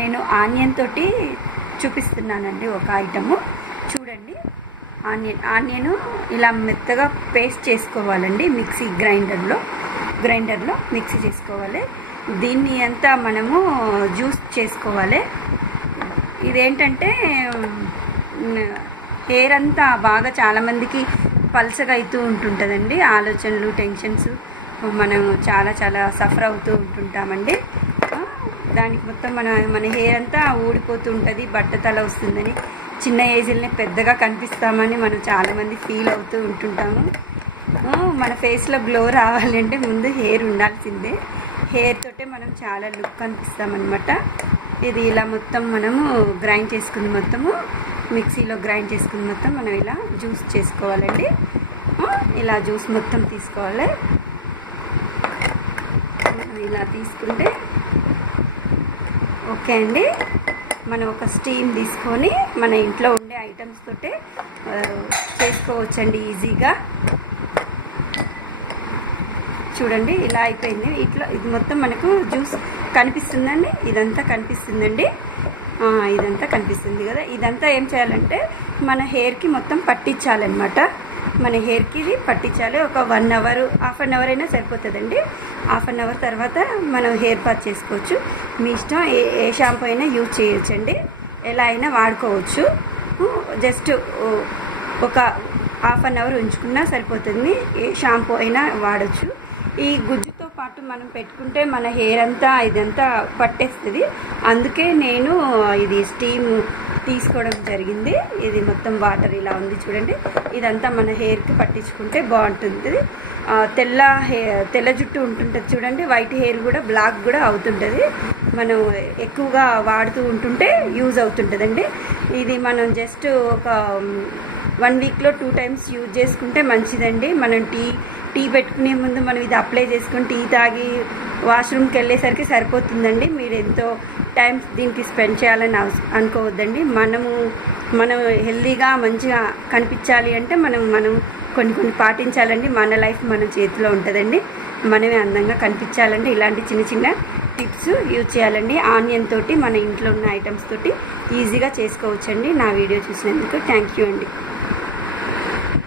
నేను ఆనియన్ తోటి చూపిస్తున్నానండి ఒక ఐటము. చూడండి, ఆనియన్ ఇలా మెత్తగా పేస్ట్ చేసుకోవాలండి. మిక్సీ గ్రైండర్లో మిక్సీ చేసుకోవాలి. దీన్ని అంతా మనము జ్యూస్ చేసుకోవాలి. ఇదేంటంటే హెయిర్ అంతా బాగా చాలామందికి పల్చగా అవుతూ ఉంటుంటుందండి. ఆలోచనలు, టెన్షన్స్ మనం చాలా సఫర్ అవుతూ ఉంటుంటామండి. దానికి మొత్తం మన హెయిర్ అంతా ఊడిపోతూ ఉంటుంది, బట్టతల వస్తుందని, చిన్న ఏజ్లోనే పెద్దగా కనిపిస్తామని మనం చాలామంది ఫీల్ అవుతూ ఉంటుంటాము. మన ఫేస్లో గ్లో రావాలంటే ముందు హెయిర్ ఉండాల్సిందే. హెయిర్ తోటే మనం చాలా లుక్ కనిపిస్తామన్నమాట. ఇది ఇలా మొత్తం మనము గ్రైండ్ చేసుకుని మిక్సీలో గ్రైండ్ చేసుకుని మనం ఇలా జ్యూస్ చేసుకోవాలండి. ఇలా జ్యూస్ మొత్తం తీసుకోవాలి. ఇలా తీసుకుంటే ఓకే అండి. మనం ఒక స్టీమ్ తీసుకొని మన ఇంట్లో ఉండే ఐటమ్స్ తోటే చేసుకోవచ్చండి ఈజీగా. చూడండి, ఇలా అయిపోయింది. ఇది మొత్తం మనకు జ్యూస్ కనిపిస్తుందండి. ఇదంతా కనిపిస్తుంది కదా. ఇదంతా ఏం చేయాలంటే మన హెయిర్కి మొత్తం పట్టించాలన్నమాట. మన హెయిర్కి ఇది పట్టించాలి. ఒక 1 అవర్, హాఫ్ అన్ అవర్ అయినా సరిపోతుందండి. హాఫ్ అన్ అవర్ తర్వాత మనం హెయిర్ వాష్ చేసుకోవచ్చు. మీ ఇష్టం, ఏ షాంపూ అయినా యూజ్ చేయొచ్చండి. ఎలా అయినా వాడుకోవచ్చు. జస్ట్ ఒక హాఫ్ అన్ అవర్ ఉంచుకున్నా సరిపోతుంది. ఏ షాంపూ అయినా వాడచ్చు. ఈ గుజ్జుతో పాటు మనం పెట్టుకుంటే మన హెయిర్ అంతా ఇదంతా పట్టేస్తుంది. అందుకే నేను ఇది స్టీమ్ తీసుకోవడం జరిగింది. ఇది మొత్తం వాటర్ ఇలా ఉంది చూడండి. ఇదంతా మన హెయిర్కి పట్టించుకుంటే బాగుంటుంది. తెల్ల జుట్టు ఉంటుంటుంది చూడండి. వైట్ హెయిర్ కూడా బ్లాక్ కూడా అవుతుంటుంది. మనం ఎక్కువగా వాడుతూ ఉంటుంటే యూజ్ అవుతుంటుందండి. ఇది మనం జస్ట్ ఒక 1 వీక్లో 2 టైమ్స్ యూజ్ చేసుకుంటే మంచిదండి. మనం టీ పెట్టుకునే ముందు మనం ఇది అప్లై చేసుకుని టీ తాగి వాష్రూమ్కి వెళ్ళేసరికి సరిపోతుందండి. మీరు ఎంతో టైం దీనికి స్పెండ్ చేయాలని అనుకోవద్దండి. మనం హెల్తీగా మంచిగా కనిపించాలి అంటే మనం కొన్ని పాటించాలండి. మన లైఫ్ మన చేతిలో ఉంటుందండి. మనమే అందంగా కనిపించాలంటే ఇలాంటి చిన్న టిప్స్ యూజ్ చేయాలండి. ఆనియన్ తోటి మన ఇంట్లో ఉన్న ఐటమ్స్ తోటి ఈజీగా చేసుకోవచ్చండి. నా వీడియో చూసినందుకు థ్యాంక్ యూ అండి.